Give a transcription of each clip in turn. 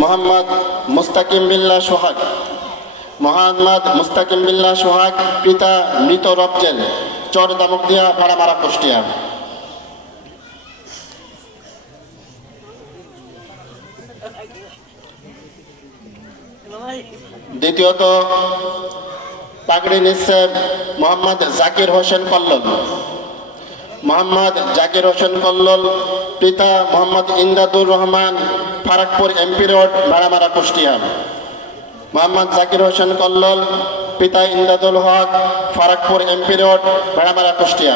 মোহাম্মদ মুস্তাকিম বিল্লাহ সোহাগ। মোহাম্মদ মুস্তাকিম বিল্লাহ সোহাগ, পিতা মৃত রবজেল, চর দামুকদিয়া, ভাড়ামারা, কুষ্টিয়া। দ্বিতীয়ত পাগড়ি নিচ্ছে মোহাম্মদ জাকির হোসেন কল্লোল। মোহাম্মদ জাকির হোসেন কল্লোল, পিতা মোহাম্মদ ইমদাদুর রহমান, ফারাকপুর এমপি রোড, ভাড়ামারা, কুষ্টিয়া। মোহাম্মদ জাকির হোসেন কল্লোল, পিতা ইমদাদুল হক, ফারাকপুর এমপি রোড, ভাড়ামারা, কুষ্টিয়া।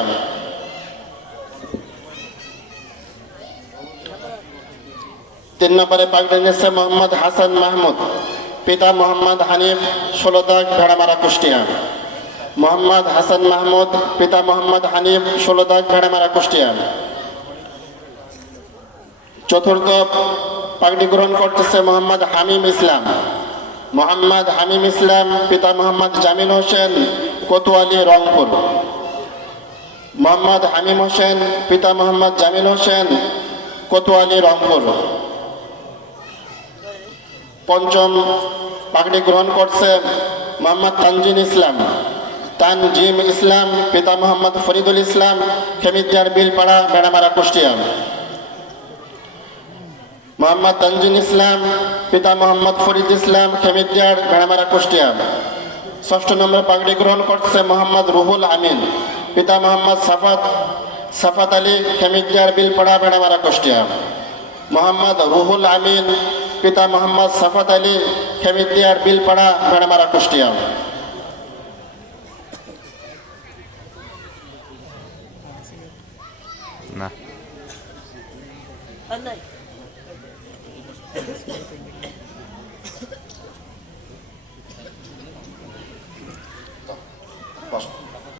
তিন নম্বরে পাগড়ি নিচ্ছে মোহাম্মদ হাসান মাহমুদ, পিতা মোহাম্মদ হানিফ, 16 দাগ, ভাড়ামারা, কুষ্টিয়া। মোহাম্মদ হাসান মাহমুদ, পিতা মোহাম্মদ হানিফ, 16 দাগ, ভাড়ামারা, কুষ্টিয়া। চতুর্থ পাগড়ি গ্রহণ করতেছে মোহাম্মদ হামিম ইসলাম। মোহাম্মদ হামিম ইসলাম, পিতা মোহাম্মদ জামিল হোসেন, কোতোয়ালি, রংপুর। মোহাম্মদ হামিম হোসেন, পিতা মোহাম্মদ জামিল হোসেন, কোতোয়ালি, রংপুর। পঞ্চম পাগড়ি গ্রহণ করছে মোহাম্মদ তানজিম ইসলাম, পিতা মোহাম্মদ ফরিদুল ইসলাম, খেমিদিয়ার বিলপাড়া, বেড়ামারা, কুষ্টিয়া। মোহাম্মদ তানজিম ইসলাম, পিতা মোহাম্মদ ফরিদ ইসলাম, খেমিদিয়ার, বেড়ামারা, কুষ্টিয়া। ষষ্ঠ নম্বরে পাগড়ি গ্রহণ করছে মোহাম্মদ রুহুল আমিন, পিতা মোহাম্মদ সাফাত আলী, খেমিদিয়ার বিলপাড়া, বেড়ামারা, কুষ্টিয়া। মোহাম্মদ রুহুল আমিন, পিতা মোহাম্মদ সাফাত আলী, খেমিদিয়ার বিলপাড়া, বেড়ামারা, কুষ্টিয়া। না বস।